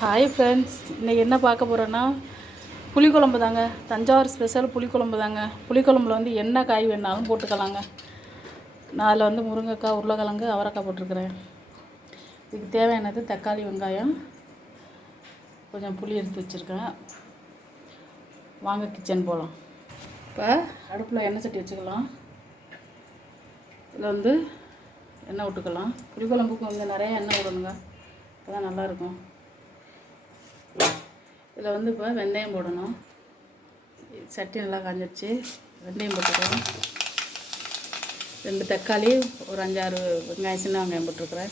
Hi friends, இன்றைக்கி என்ன பார்க்க போகிறோன்னா புளிக்குழம்பு தாங்க. தஞ்சாவூர் ஸ்பெஷல் புளிக்குழம்பு தாங்க. புளிக்குழம்புல வந்து என்ன காய் வேணாலும் போட்டுக்கலாங்க. நான் அதில் வந்து முருங்கைக்காய், உருளைக்கிழங்கு, அவரைக்காய் போட்டிருக்கிறேன். இதுக்கு தேவையானது தக்காளி, வெங்காயம், கொஞ்சம் புளி எடுத்து வச்சுருக்கேன். வாங்க கிச்சன் போகலாம். இப்போ அடுப்பில் எண்ணெய் சட்டி வச்சுக்கலாம். இதில் வந்து எண்ணெய் விட்டுக்கலாம். புளிக்குழம்புக்கு வந்து நிறைய எண்ணெய் விடணுங்க, அப்போ தான் நல்லாயிருக்கும். இதில் வந்து இப்போ வெந்தயம் போடணும். சட்டி நல்லா காஞ்சிடுச்சு. வெந்தயம் போட்டுக்கலாம். 2 தக்காளி, ஒரு 5-6 வெங்காயம், சின்ன வெங்காயம் போட்டிருக்கிறேன்.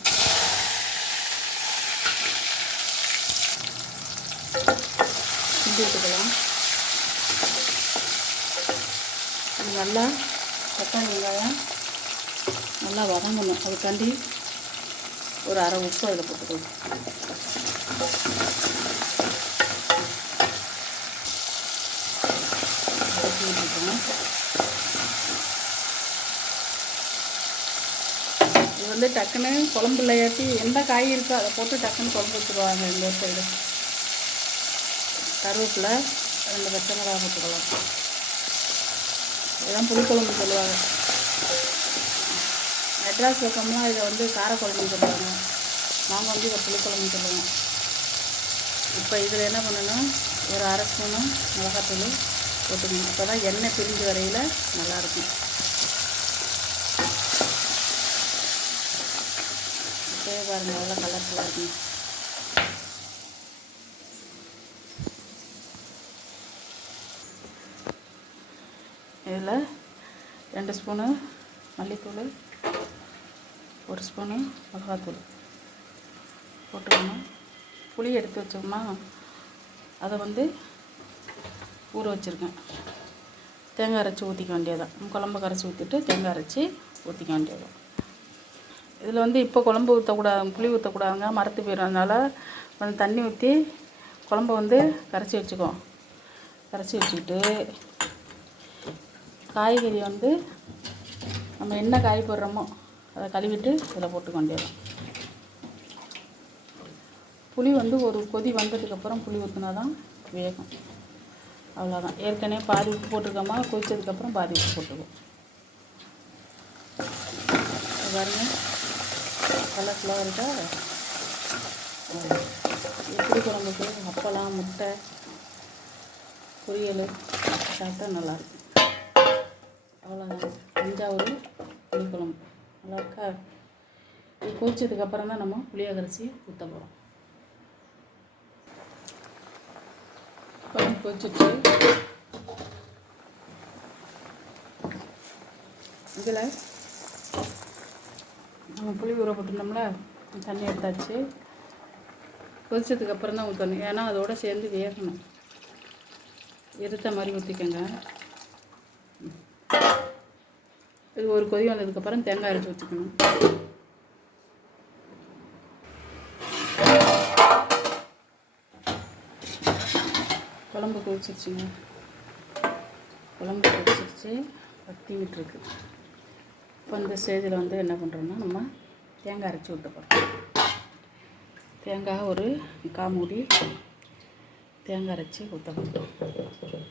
கிண்டி விட்டுக்கலாம். இது நல்லா தக்காளி வெங்காயம் நல்லா வதங்கணும். அதுக்காண்டி ஒரு அரை உப்பு அதில் போட்டுக்கலாம். இது வந்து டக்குன்னு குழம்புல ஏற்றி எந்த காய் இருக்கோ அதை போட்டு டக்குன்னு குழம்பு வச்சுருவாங்க இந்த ஒரு சைடு. கருவேப்பிலை, 2 பச்சை மிளகாய் போட்டுக்கலாம். இதுதான் புளிக்குழம்பு சொல்லுவாங்க. மெட்ராஸ் பக்கம்லாம் இதை வந்து காரக்குழம்புன்னு சொல்லுவாங்க. நாங்கள் வந்து இதை புளிக்குழம்புன்னு சொல்லுவோம். இப்போ இதில் என்ன பண்ணணும், ஒரு அரை ஸ்பூனு மிளகாத்தூள் போட்டுக்கணும். அப்போ தான் எண்ணெய் பிரிஞ்சு வரையில் நல்லாயிருக்கும். இப்போயே பாருங்கள் எவ்வளோ கலர்ஃபுல்லாக இருக்கும். இதில் 2 ஸ்பூனு மல்லித்தூள், 1 ஸ்பூனு மிளகாத்தூள் போட்டுக்கணும். புளி எடுத்து வச்சோம்னா அதை வந்து ஊற வச்சுருக்கேன். தேங்காய் அரைச்சி ஊற்றிக்க வேண்டியதான். குழம்பு கரைச்சி ஊற்றிட்டு தேங்காய் அரைச்சி ஊற்றிக்க வேண்டியதான். இதில் வந்து இப்போ குழம்பு ஊற்றக்கூடாது, புளி ஊற்றக்கூடாதுங்க, மரத்து போயிடுறதுனால கொஞ்சம் தண்ணி ஊற்றி குழம்பு வந்து கரைச்சி வச்சுக்குவோம். கரைச்சி வச்சுக்கிட்டு காய்கறி வந்து நம்ம என்ன காய் போடுறோமோ அதை கழுவிட்டு இதில் போட்டுக்க வேண்டியதான். புளி வந்து ஒரு கொதி வந்ததுக்கப்புறம் புளி ஊற்றினா தான் வேகும். அவ்வளோதான். ஏற்கனவே பாதி உப்பு போட்டிருக்கோமா, கொதிச்சதுக்கப்புறம் பாதி உப்பு போட்டுக்குவோம். பாருங்க கலர்ஃபுல்லாக இருக்கா. எப்படி குழம்புக்கு அப்பளம், முட்டை, பொரியல் சாப்பிட்டா நல்லாயிருக்கும். அவ்வளோதான். தஞ்சாவூர் புளிக்குழம்பு நல்லா இருக்கா. இது கொதிச்சதுக்கப்புறம் தான் நம்ம புளியை கரைச்சி ஊற்ற போகிறோம். குழம்பு கொதிச்சிட்டு இதில் நம்ம புளி ஊற போட்டுருந்தோம்ல, தண்ணி எடுத்தாச்சு. கொதிச்சதுக்கப்புறம் தான் ஊற்றணும், ஏன்னா அதோடு சேர்ந்து வேகணும். எடுத்த மாதிரி ஊற்றிக்கோங்க. இது ஒரு கொதி வந்ததுக்கப்புறம் தேங்காய் அரைச்சி ஊற்றிக்கணும். குழம்பு கொதிச்சிருச்சுங்க. குழம்பு கொதிச்சிருச்சு, வத்திக்கிட்டு இருக்கு. இப்போ இந்த ஸ்டேஜில் வந்து என்ன பண்ணுறோன்னா நம்ம தேங்காய் அரைச்சி ஊற்ற போகிறோம். தேங்காய் ஒரு 3/4 மூடி தேங்காய் அரைச்சி ஊற்ற போகிறோம்.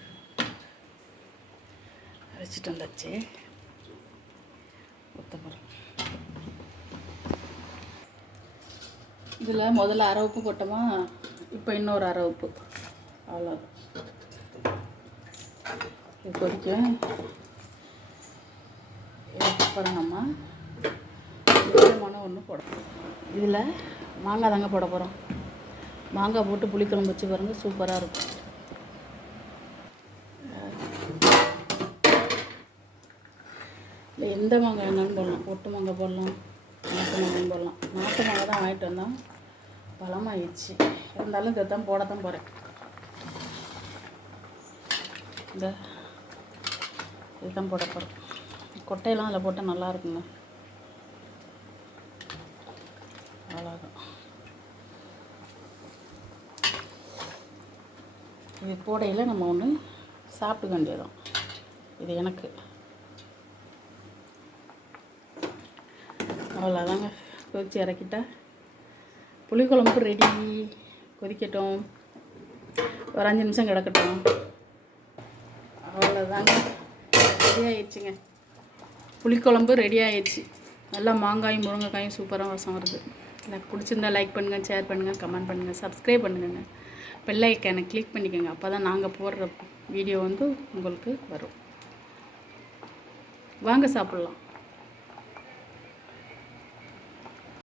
அரைச்சிட்டு வந்தாச்சு, ஊற்ற போகிறோம். இதில் முதல்ல அரை உப்பு போட்டோமா, இப்போ இன்னொரு அரை உப்பு. அவ்வளோதான். இது கொதிக்கும். இதுக்கப்புறம் நம்ம முக்கியமான ஒன்று போடணும். இதில் மாங்காய் தாங்க போட போகிறோம். மாங்காய் போட்டு புளிக்குழம்பு வச்சு பாருங்கள், சூப்பராக இருக்கும். இல்லை எந்த மாங்காய் வேணாலும் போடலாம். ஒட்டு மாங்காய் போடலாம், நாட்டு மாங்காயும் போடலாம். நாட்டு மாங்காய் தான் வாங்கிட்டு வந்தோம், பழமாயிடுச்சு. இருந்தாலும் இதை தான் போட தான் போகிறேன். இந்த இதுதான் போட போகிறேன். கொட்டையெல்லாம் அதில் போட்டால் நல்லா இருக்குங்க. அவ்வளோதான். இது போடையில் நம்ம ஒன்று சாப்பிட்டுக்க வேண்டியதான். இது எனக்கு அவ்வளோதாங்க. கொதிச்சு இறக்கிட்டா புளிக்குழம்பு ரெடி. கொதிக்கட்டும், ஒரு 5 நிமிஷம் கிடக்கட்டும். அவ்வளோதாங்க, ரெடி ஆயிடுச்சுங்க. புளிக்குழம்பு ரெடி ஆயிடுச்சு. நல்லா மாங்காயும் முருங்கைக்காயும் சூப்பராக வாசம் வருது. எனக்கு பிடிச்சிருந்தா லைக் பண்ணுங்கள், ஷேர் பண்ணுங்கள், கமெண்ட் பண்ணுங்கள், சப்ஸ்கிரைப் பண்ணுங்க. பெல் ஐக்கானை கிளிக் பண்ணிக்கோங்க. அப்போ தான் நாங்கள் போடுற வீடியோ வந்து உங்களுக்கு வரும். வாங்க சாப்பிட்லாம்.